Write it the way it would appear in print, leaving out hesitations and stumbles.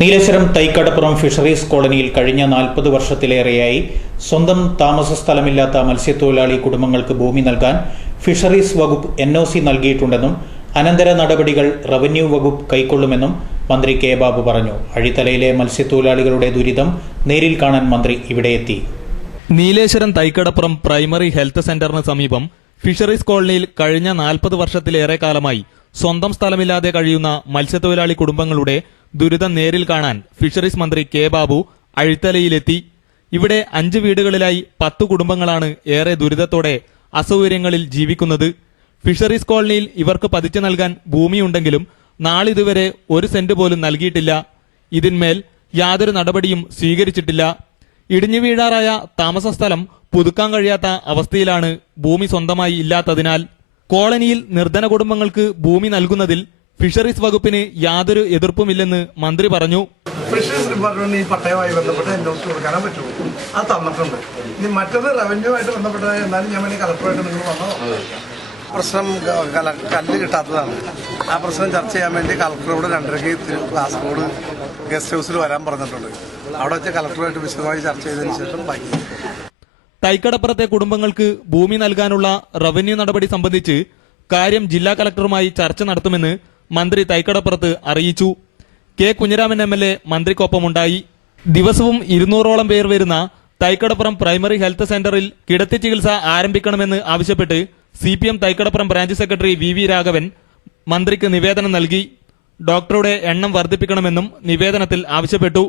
Nileshwaram Thaikadappuram fisheries കോളനിയിൽ കഴിഞ്ഞ 40 വർഷത്തിലേറെയായി സ്വന്തം താമസ സ്ഥലമില്ലാത്ത മത്സ്യത്തൊഴിലാളി കുടുംബങ്ങൾക്ക് ഭൂമി നൽകാൻ ഫിഷറീസ് വകുപ്പ് NOC നൽകിയിട്ടുണ്ടെന്നും അനന്തര നടപടികൾ റവന്യൂ വകുപ്പ് കൈക്കൊള്ളുമെന്നും മന്ത്രി കെ ബാബു പറഞ്ഞു. അഴിത്തലയിലെ മത്സ്യത്തൊഴിലാളികളുടെ ദുരിതം നേരിൽ കാണാൻ മന്ത്രി ഇവിടെയെത്തി. നീലേശ്വരം തൈക്കടപ്പുറം പ്രൈമറി ഹെൽത്ത് സെന്ററിന് സമീപം ഫിഷറീസ് കോളനിയിൽ കഴിഞ്ഞ 40 വർഷത്തിലേറെ കാലമായി സ്വന്തം സ്ഥലമില്ലാതെ കഴിയുന്ന മത്സ്യത്തൊഴിലാളി കുടുംബങ്ങളുടെ ദുരിതം നേരിൽ കാണാൻ ഫിഷറീസ് മന്ത്രി കെ ബാബു അഴിത്തലയിലെത്തി. ഇവിടെ 5 വീടുകളിലായി 10 കുടുംബങ്ങളാണ് ഏറെ ദുരിതത്തോടെ അസൗകര്യങ്ങളിൽ ജീവിക്കുന്നത്. ഫിഷറീസ് കോളനിയിൽ ഇവർക്ക് പതിച്ചു നൽകാൻ ഭൂമിയുണ്ടെങ്കിലും നാളിതുവരെ 1 സെന്റ് പോലും നൽകിയിട്ടില്ല. ഇതിന്മേൽ യാതൊരു നടപടിയും സ്വീകരിച്ചിട്ടില്ല. ഇടിഞ്ഞു വീഴാറായ താമസ സ്ഥലം പുതുക്കാൻ കഴിയാത്ത അവസ്ഥയിലാണ് ഭൂമി സ്വന്തമായി ഇല്ലാത്തതിനാൽ. കോളനിയിൽ നിർധന കുടുംബങ്ങൾക്ക് ഭൂമി നൽകുന്നതിൽ ഫിഷറീസ് വകുപ്പിന് യാതൊരു എതിർപ്പുമില്ലെന്ന് മന്ത്രി പറഞ്ഞു. ഫിഷറീസ് ഡിപ്പാർട്ട്മെന്റ് ഈ പട്ടയവുമായി ബന്ധപ്പെട്ട് NOC കൊടുക്കാനേ പറ്റുള്ളൂ. അത് തന്നിട്ടുണ്ട്. ഇനി മറ്റത് റവന്യൂ ആയിട്ട് ബന്ധപ്പെട്ട എന്നാലും ഞാൻ വേണ്ടി കളക്ടറായിട്ട് നിങ്ങൾ വന്നോ. പ്രശ്നം കല്ല് കിട്ടാത്തതാണ്. ആ പ്രശ്നം ചർച്ച ചെയ്യാൻ വേണ്ടി കളക്ടറോട് 2:30 കാസർഗോഡ് ഗസ്റ്റ് ഹൗസിൽ വരാൻ പറഞ്ഞിട്ടുണ്ട്. അവിടെ വെച്ച് കളക്ടറുമായിട്ട് വിശദമായി ചർച്ച ചെയ്തതിനു ശേഷം ബാക്കി. തൈക്കടപ്പുറത്തെ കുടുംബങ്ങൾക്ക് ഭൂമി നൽകാനുള്ള റവന്യൂ നടപടി സംബന്ധിച്ച് കാര്യം ജില്ലാ കളക്ടറുമായി ചർച്ച നടത്തുമെന്ന് മന്ത്രി തൈക്കടപ്പുറത്ത് അറിയിച്ചു. K Kunhiraman MLA മന്ത്രിക്കൊപ്പമുണ്ടായി. ദിവസവും 200ഓളം പേർ വരുന്ന തൈക്കടപ്പുറം പ്രൈമറി ഹെൽത്ത് സെന്ററിൽ കിടത്തി ചികിത്സ ആരംഭിക്കണമെന്ന് ആവശ്യപ്പെട്ട് CPM Thaikkadappuram branch secretary VV Raghavan മന്ത്രിക്ക് നിവേദനം നൽകി. ഡോക്ടറുടെ എണ്ണം വർദ്ധിപ്പിക്കണമെന്നും നിവേദനത്തിൽ ആവശ്യപ്പെട്ടു.